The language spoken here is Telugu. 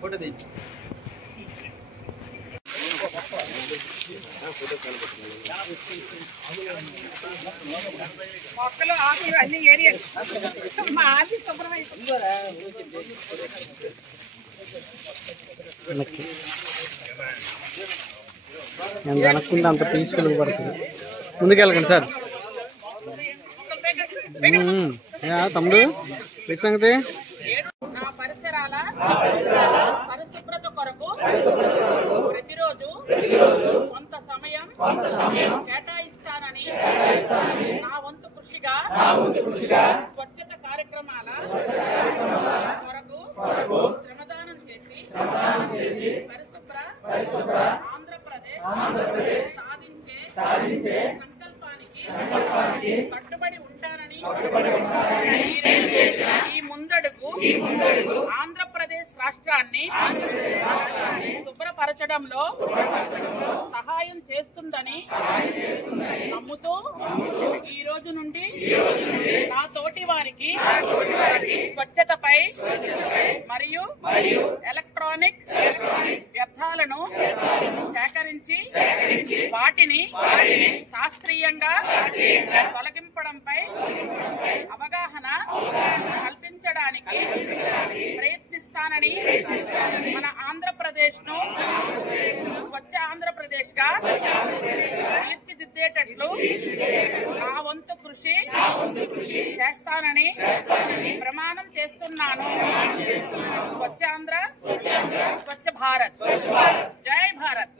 ఫోటో తెచ్చి మొక్కలు ఆకులు అన్ని ఏరియాలు మా ఆది శుభ్రమైంది. నేను అనుకుంటే అంత పీస్ఫుల్ పడుతుంది. ముందుకెళ్ళకండి సార్. తమ్ముడు సంగతి నా పరిసరాల పరిశుభ్రత కొరకు ప్రతిరోజు కొంత సమయం కేటాయిస్తానని నా వంతు కృషిగా స్వచ్ఛత కార్యక్రమాల కొరకు శ్రమదానం చేసి పరిశుభ్ర ఆంధ్రప్రదేశ్ సాధించే సంకల్పానికి కట్టుబడి ఉంటానని ఈ ముందడుగు ఆంధ్రప్రదేశ్ రాష్ట్రాన్ని శుభ్రపరచడంలో సహాయం చేస్తుందని నమ్ముతూ ఈ రోజు నుండి నా తోటి వారికి స్వచ్ఛతపై మరియు ఎలక్ట్రానిక్ వ్యర్థాలను సేకరించి వాటిని శాస్త్రీయంగా తొలగింపడంపై అవగాహన కల్పించడానికి ప్రయత్నిస్తానని మన ఆంధ్రప్రదేశ్ ను స్వచ్ఛ ఆంధ్రప్రదేశ్ గా తీర్చిదిద్దేటట్లు నా వంతు కృషి చేస్తానని ప్రమాణం చేస్తున్నాను. స్వచ్ఛ ఆంధ్ర, స్వచ్ఛ భారత్. జై భారత్.